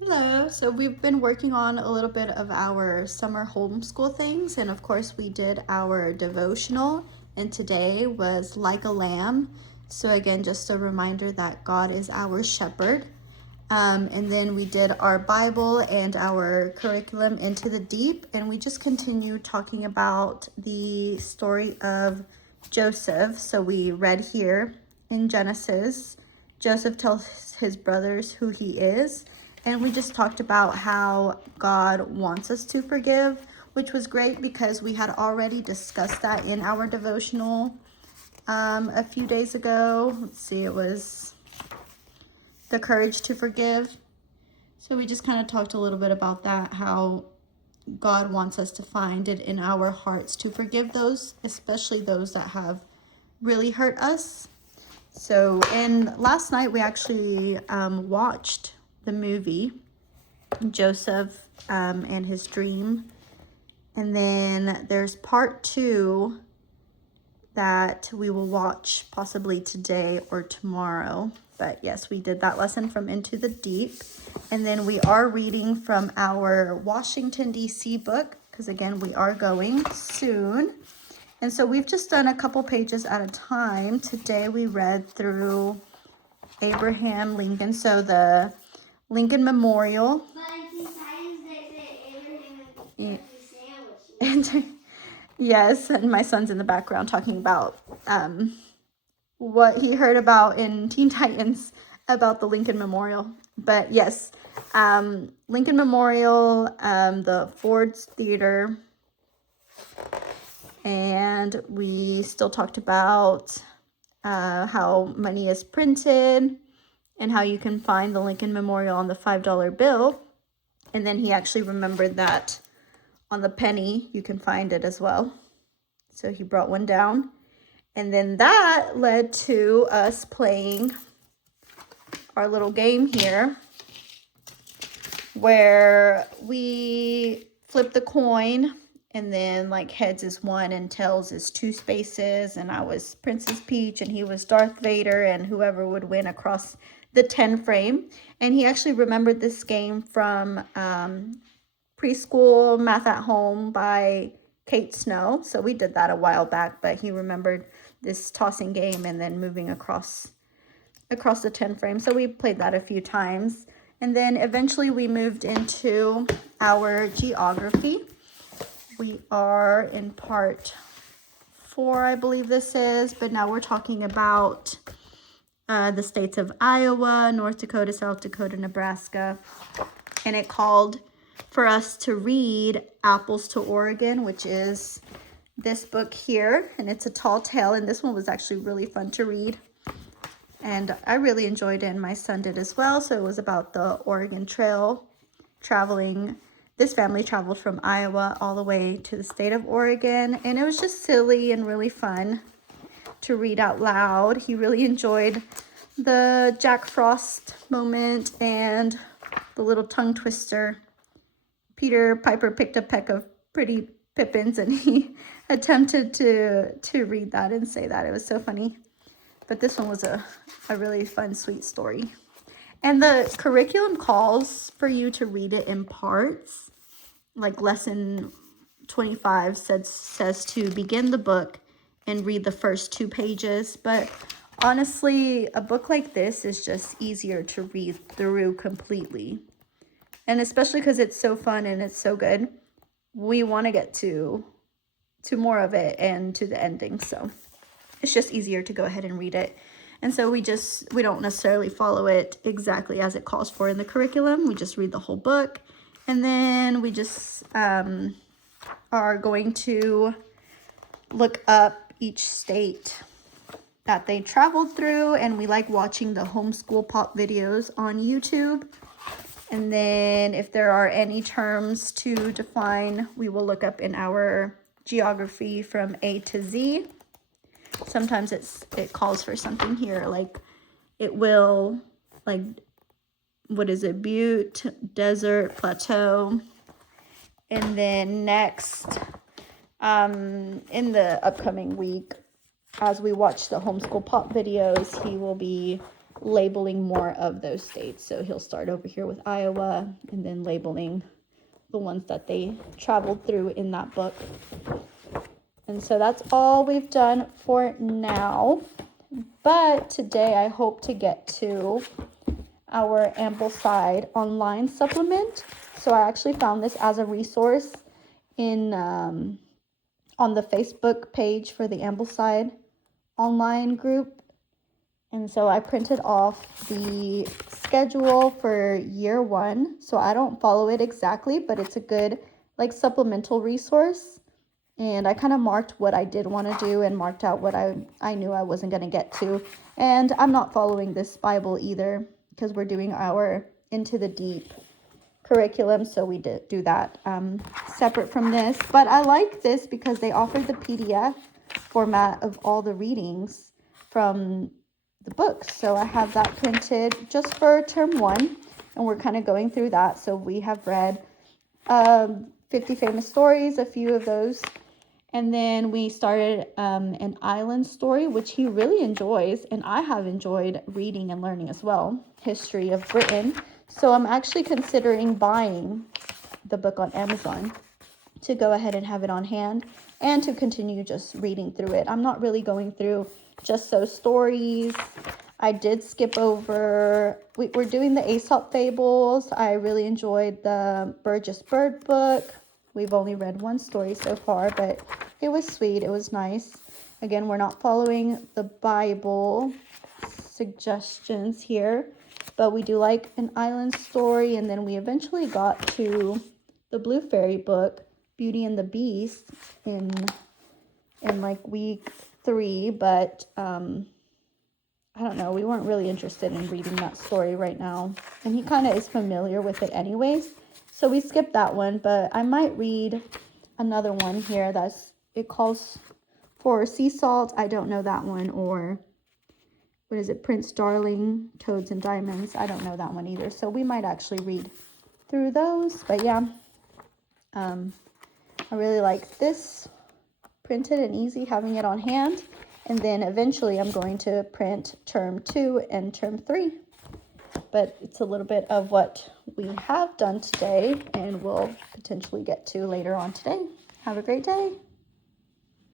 Hello. So we've been working on a little bit of our summer homeschool things, and of course we did our devotional, and today was like a lamb. So again, just a reminder that God is our shepherd. And then we did our Bible and our curriculum into the deep, and we just continued talking about the story of Joseph. So we read here in Genesis, Joseph tells his brothers who he is, and we just talked about how God wants us to forgive, which was great because we had already discussed that in our devotional a few days ago. Let's see, it was the courage to forgive. So we just kind of talked a little bit about that, how God wants us to find it in our hearts to forgive those, especially those that have really hurt us. So, and last night we actually watched the movie Joseph and his dream. And then there's part 2 that we will watch possibly today or tomorrow. But yes, we did that lesson from Into the Deep. And then we are reading from our Washington, D.C. book, because again, we are going soon. And so we've just done a couple pages at a time. Today we read through Abraham Lincoln. So the Lincoln Memorial. And yes, and my son's in the background talking about what he heard about in Teen Titans about the Lincoln Memorial. But yes, Lincoln Memorial, the Ford's Theater, and we still talked about how money is printed and how you can find the Lincoln Memorial on the $5 bill. And then he actually remembered that on the penny you can find it as well. So he brought one down. And then that led to us playing our little game here where we flip the coin, and then like heads is 1 and tails is 2 spaces, and I was Princess Peach and he was Darth Vader, and whoever would win across the 10 frame. And he actually remembered this game from Preschool Math at Home by Kate Snow. So we did that a while back, but he remembered this tossing game and then moving across the 10 frame. So we played that a few times. And then eventually we moved into our geography. We are in part 4, I believe this is, but now we're talking about the states of Iowa, North Dakota, South Dakota, Nebraska. And it called for us to read Apples to Oregon, which is this book here, and it's a tall tale, and this one was actually really fun to read, and I really enjoyed it, and my son did as well. So it was about the Oregon Trail, traveling. This family traveled from Iowa all the way to the state of Oregon, and it was just silly and really fun to read out loud. He really enjoyed the Jack Frost moment and the little tongue twister. Peter Piper picked a peck of pretty pippins, and he attempted to read that and say that. It was so funny. But this one was a really fun, sweet story. And the curriculum calls for you to read it in parts. Like lesson 25 says to begin the book and read the first 2 pages. But honestly, a book like this is just easier to read through completely. And especially because it's so fun and it's so good, we want to get to more of it and to the ending. So it's just easier to go ahead and read it. And so we don't necessarily follow it exactly as it calls for in the curriculum. We just read the whole book. And then we just are going to look up each state that they traveled through. And we like watching the homeschool pop videos on YouTube. And then if there are any terms to define, we will look up in our geography from A to Z. Sometimes it calls for something here, like it will, like, what is it, butte, desert, plateau. And then next, in the upcoming week, as we watch the homeschool pop videos, he will be labeling more of those states. So he'll start over here with Iowa and then labeling the ones that they traveled through in that book. And so that's all we've done for now. But today I hope to get to our Ambleside online supplement. So I actually found this as a resource in on the Facebook page for the Ambleside online group. And so I printed off the schedule for year 1. So I don't follow it exactly, but it's a good like supplemental resource. And I kind of marked what I did want to do and marked out what I knew I wasn't going to get to. And I'm not following this Bible either because we're doing our Into the Deep curriculum. So we did do that separate from this. But I like this because they offered the PDF format of all the readings from the books. So I have that printed just for term 1. And we're kind of going through that. So we have read 50 Famous Stories, a few of those. And then we started an island story, which he really enjoys. And I have enjoyed reading and learning as well. History of Britain. So I'm actually considering buying the book on Amazon to go ahead and have it on hand and to continue just reading through it. I'm not really going through just so stories. I did skip over, we're doing the Aesop Fables. I really enjoyed the Burgess Bird book. We've only read one story so far, but it was sweet. It was nice. Again, we're not following the Bible suggestions here, but we do like an island story. And then we eventually got to the Blue Fairy book, Beauty and the Beast, in like week 3, but I don't know, we weren't really interested in reading that story right now, and he kind of is familiar with it anyways, so we skipped that one. But I might read another one here it calls for Sea Salt. I don't know that one. Or what is it, Prince Darling, Toads and Diamonds. I don't know that one either, so we might actually read through those. But yeah, I really like this, printed and easy, having it on hand. And then eventually I'm going to print term 2 and term 3. But it's a little bit of what we have done today and we'll potentially get to later on today. Have a great day.